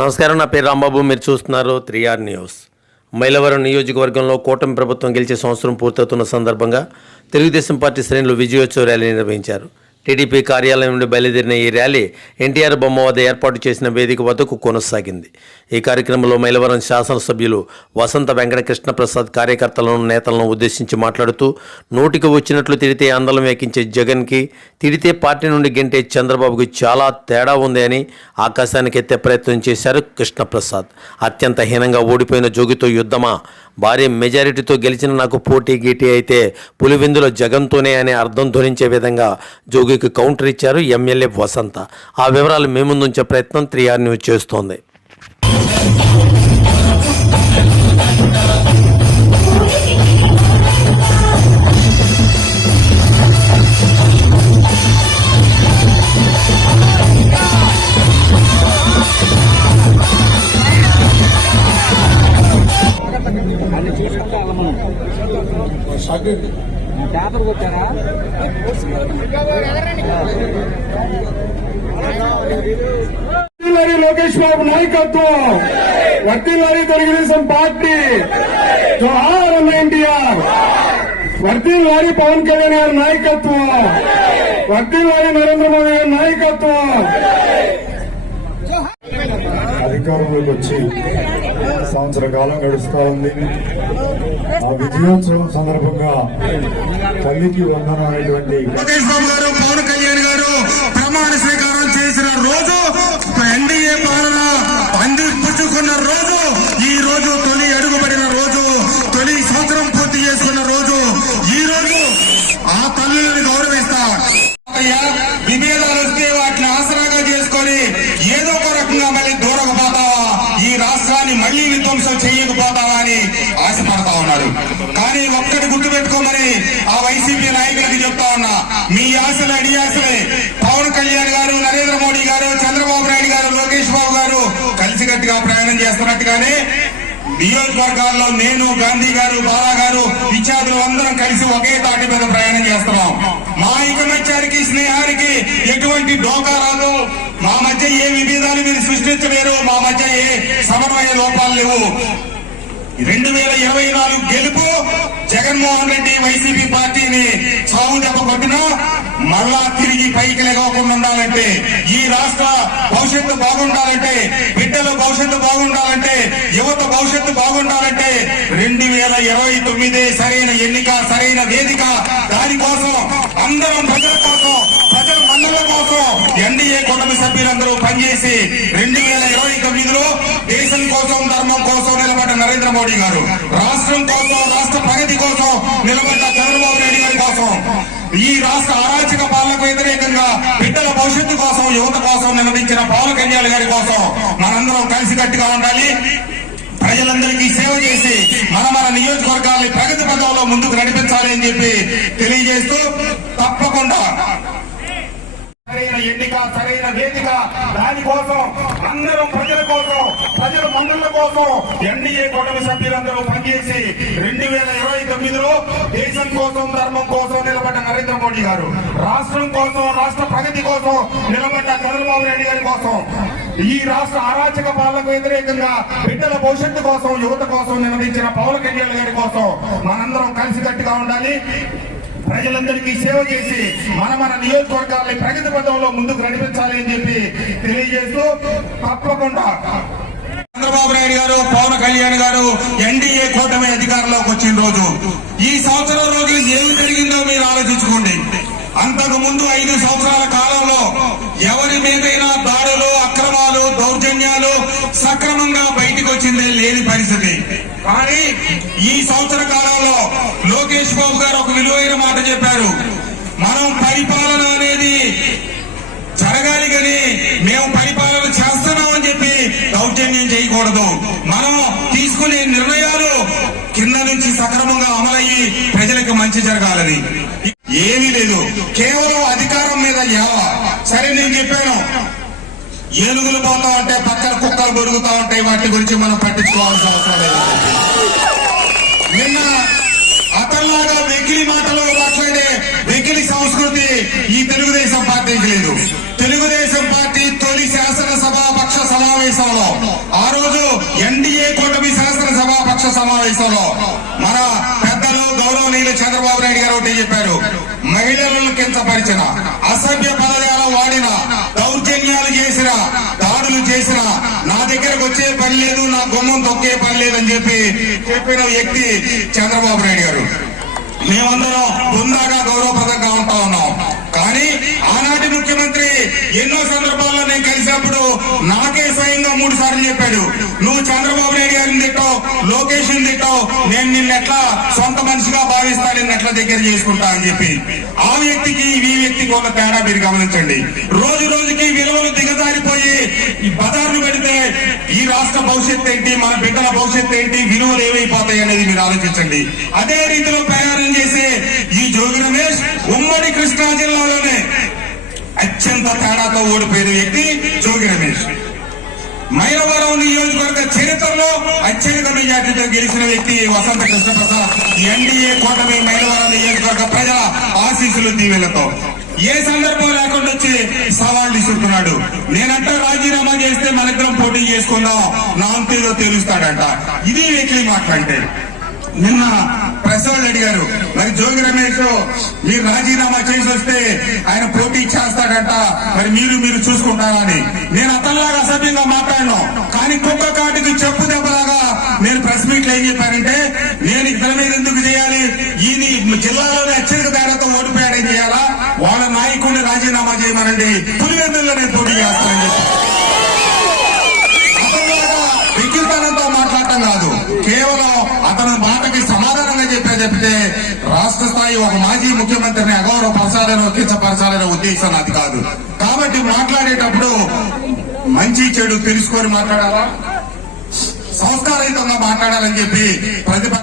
నమస్కారం నా పేరు రాంబాబు. మీరు చూస్తున్నారు త్రీ ఆర్ న్యూస్. మైలవరం నియోజకవర్గంలో కూటమి ప్రభుత్వం గెలిచే సంవత్సరం పూర్తవుతున్న సందర్భంగా తెలుగుదేశం పార్టీ శ్రేణులు విజయోత్సవ ర్యాలీ నిర్వహించారు. టీడీపీ కార్యాలయం నుండి బయలుదేరిన ఈ ర్యాలీ ఎన్టీఆర్ బొమ్మ వద్ద ఏర్పాటు చేసిన వేదిక వద్దకు కొనసాగింది. ఈ కార్యక్రమంలో మైలవరం శాసనసభ్యులు వసంత వెంకటకృష్ణ ప్రసాద్ కార్యకర్తలను నేతలను ఉద్దేశించి మాట్లాడుతూ నోటికి వచ్చినట్లు తిడితే ఆందోళన వేకించే జగన్కి తిడితే పార్టీ నుండి గెంటే చంద్రబాబుకి చాలా తేడా ఉంది అని ఆకాశానికి ఎత్తే ప్రయత్నం చేశారు కృష్ణప్రసాద్. అత్యంత హీనంగా ఓడిపోయిన జోగితో యుద్ధమా? భారీ మెజారిటీతో గెలిచిన నాకు పోటీ గీటీ అయితే పులివెందుల జగన్తోనే అనే అర్థం ధ్వనించే విధంగా జోగి జోగికి కౌంటర్ ఇచ్చారు ఎమ్మెల్యే వసంత. ఆ వివరాలు మీ ముందుంచే ప్రయత్నం త్రీఆర్ న్యూస్ చేస్తోంది. వర్ధిల్లాలి లోకేష్ బాబు నాయకత్వం. వర్ధిల్లాలి తెలుగుదేశం పార్టీ. జోహార్ అన్న ఎన్టీఆర్. పవన్ కళ్యాణ్ గారి నాయకత్వం. వర్ధిల్లాలి నరేంద్ర మోదీ గారి నాయకత్వం. అధికారంలోకి వచ్చి సంవత్సర కాలం గడుస్తా ఉంది ఆ విజయోత్సవం సందర్భంగా తల్లికి వందనం అనేటువంటి పవన్ కళ్యాణ్ గారు ప్రమాణ ఒక్కటి గుర్తుపెట్టుకోమని ఆ వైసీపీ నాయకులకు చెప్తా ఉన్నా. మీ ఆశలు అడి ఆశలే. పవన్ కళ్యాణ్ గారు నరేంద్ర మోడీ గారు చంద్రబాబు నాయుడు గారు లోకేష్ బాబు గారు కలిసికట్టుగా ప్రయాణం చేస్తున్నట్టుగానే నియోజకవర్గాల్లో నేను గాంధీ గారు బాలా గారు విద్యార్థులు అందరం కలిసి ఒకే తాటి మీద ప్రయాణం చేస్తున్నాం. మా ఐకమత్యానికి స్నేహానికి ఎటువంటి డోకా రాదు. మా మధ్య ఏ విభేదాలు మీరు సృష్టించలేరు. మా మధ్య ఏ సమన్వయ లోపాలు లేవు. రెండు వేల ఇరవై నాలుగు గెలుపు జగన్మోహన్ రెడ్డి వైసీపీ పార్టీని సాగు దెబ్బ కొట్టినా మళ్ళా తిరిగి పైకి లెగవకుండా ఉండాలంటే ఈ రాష్ట్ర భవిష్యత్తు బాగుండాలంటే బిడ్డల భవిష్యత్తు బాగుండాలంటే యువత భవిష్యత్తు బాగుండాలంటే రెండు వేల ఇరవై తొమ్మిది సరైన ఎన్నిక సరైన వేదిక దానికోసం అందరం ప్రజల కోసం ప్రజల మన్నల కోసం ఎన్డీఏ కుటుంబ సభ్యులందరూ పనిచేసి రెండు వేల దేశం కోసం ధర్మం కోసం నిలబడ్డ నరేంద్ర మోడీ గారు రాష్ట్రం కోసం రాష్ట్ర ప్రగతి కోసం నిలబడ్డ చంద్రబాబు నాయుడు గారి కోసం ఈ రాష్ట్ర అరాచక పాలనకు వ్యతిరేకంగా బిడ్డల భవిష్యత్తు కోసం యువత కోసం నిలబించిన పవన్ కళ్యాణ్ గారి కోసం మనందరం కలిసికట్టుగా ఉండాలి. ప్రజలందరికీ సేవ చేసి మన మన నియోజకవర్గాల్ని ప్రగతి పదంలో ముందుకు నడిపించాలి అని చెప్పి తెలియజేస్తూ తప్పకుండా సరైన ఎన్నిక సరైన వేదిక. దానికోసం అందరం ప్రజల కోసం ప్రజల మందుల కోసం ఎన్డీఏ కూటమి సభ్యులందరూ పనిచేసి రెండు వేల ఇరవై తొమ్మిదిలో దేశం కోసం ధర్మం కోసం నిలబడ్డ నరేంద్ర మోడీ గారు. రాష్ట్రం కోసం రాష్ట్ర ప్రగతి కోసం నిలబడ్డ చంద్రబాబు నాయుడు గారి కోసం ఈ రాష్ట్ర అరాచక పాలనకు వ్యతిరేకంగా బిడ్డల భవిష్యత్తు కోసం యువత కోసం నిర్వహించిన పవన్ కళ్యాణ్ గారి కోసం మనందరం కలిసికట్టుగా ఉండాలి. ప్రజలందరికీ సేవ చేసి మన మన నియోజకవర్గాల్ని ప్రగతి పథంలో ముందుకు నడిపించాలి అని చెప్పి తెలియజేస్తూ తప్పకుండా చంద్రబాబు నాయుడు గారు పవన్ కళ్యాణ్ గారు ఎన్డీఏ కూటమి అధికారంలోకి వచ్చిన రోజు. ఈ సంవత్సరం రోజు ఏమి జరిగిందో మీరు ఆలోచించుకోండి. అంతకు ముందు ఐదు సంవత్సరాల కాలంలో ఎవరి మీదైనా దాడులు అక్రమాలు దౌర్జన్యాలు సక్రమంగా బయటికి వచ్చిందే లేని పరిస్థితి. కానీ ఈ సంవత్సర కాలంలో లోకేష్ బాబు గారు ఒక విలువైన మాట చెప్పారు. మనం పరిపాలన అనేది జరగాలి కానీ మేము పరిపాలన చేస్తున్నామని చెప్పి దౌర్జన్యం చేయకూడదు. మనం తీసుకునే నిర్ణయాలు కింద నుంచి సక్రమంగా అమలయ్యి ప్రజలకు మంచి జరగాలని ఏమీ లేదు కేవలం అధికారం మీద యావ సరే నేను చెప్పాను ఏనుగులు పోతా ఉంటే పక్కన కుక్కలు దొరుకుతా ఉంటాయి. వాటి గురించి మనం పట్టించుకోవాల్సిన అవసరం లేదు. నిన్న అతనిలాగా వెకిలి మాటలు మాట్లాడే వెకిలి సంస్కృతి ఈ తెలుగుదేశం పార్టీకి లేదు. తెలుగుదేశం పార్టీ తొలి శాసనసభ పక్ష సమావేశంలో ఆ రోజు ఎన్డీఏ కూటమి శాసనసభాపక్ష సమావేశంలో మన పెద్దలు గౌరవనీయులు చంద్రబాబు నాయుడు గారు ఒకటి చెప్పారు. మహిళలను కించపరిచిన అసభ్య పదజాలం చెప్పిన వ్యక్తి చంద్రబాబు నాయుడు గారు. మేమందరం బృందాగా గౌరవప్రదంగా ఉంటా ఉన్నాం కానీ ఆనాటి ముఖ్యమంత్రి ఎన్నో సందర్భాల్లో నేను కలిసినప్పుడు నాకే స్వయంగా మూడు సార్లు చెప్పాడు. నువ్వు చంద్రబాబు నాయుడు గారిని తిట్టావు లోకేష్ తిట్టావు నేను నిన్న ఎట్లా సొంత మనిషిగా భావిస్తాను ఎట్లా దగ్గర చేసుకుంటా అని చెప్పి. ఆ వ్యక్తికి ఈ వ్యక్తికి ఒక తేడా మీరు గమనించండి. రోజు రోజుకి విలువలు దిగజారిపోయి ఈ బజార్లు పెడితే ఈ రాష్ట్ర భవిష్యత్తు ఏంటి మన బిడ్డల భవిష్యత్తు ఏంటి విలువలు ఏమైపోతాయి అనేది మీరు ఆలోచించండి. అదే రీతిలో ప్రయాణం చేసే ఈ జోగి రమేష్ ఉమ్మడి కృష్ణా జిల్లాలోనే అత్యంత తేడాతో ఓడిపోయిన వ్యక్తి జోగి రమేష్. మైలవరం నియోజకవర్గ చరిత్రలో అత్యధిక మెజార్టీతో గెలిచిన వ్యక్తి వసంత కృష్ణప్రసాద్. ఎన్డీఏ కూటమి మైలవరం నియోజకవర్గ ప్రజల ఆశీస్సులు దీవెలతో ఏ సందర్భం లేకుండా వచ్చి సవాళ్ళు ఇస్తున్నాడు నేనంట రాజీనామా చేస్తే మనిద్దరం పోటీ చేసుకుందాం. నా అంతేదో తెలుస్తాడంట. ఇది వెకిలి మాట్లాడితే. నిన్న మరి జోగి రమేష్ మీరు రాజీనామా చేసి వస్తే ఆయన పోటీ చేస్తాడంట. మరి మీరు మీరు చూసుకుంటారని. నేను అతనిలాగా అసభ్యంగా మాట్లాడను. కానీ కుక్క కాటికి చెప్పు దెబ్బలాగా నేను ప్రెస్ మీట్లో ఏం చెప్పానంటే నేను ఇతర మీద ఎందుకు చేయాలి? ఈయన జిల్లాలోనే అత్యధిక తేడాతో ఓడిపోయాడని చేయాలా వాళ్ళ నాయకుడిని రాజీనామా చేయమనండి పులివెందుల్లో నేను పోటీ చేస్తానని చెప్పి అతనిలాగా వికృతనంతో మాట్లాడటం కాదు కేవలం అతని మాటకి సమాధానంగా చెప్పే చెప్తే రాష్ట్ర స్థాయి ఒక మాజీ ముఖ్యమంత్రిని అగౌరవపరచాలని కించపరచాలనే ఉద్దేశం అది కాదు. కాబట్టి మాట్లాడేటప్పుడు మంచి చెడు తెలుసుకొని మాట్లాడాలా? సంస్కారయుతంగా మాట్లాడాలని చెప్పి ప్రతిపక్ష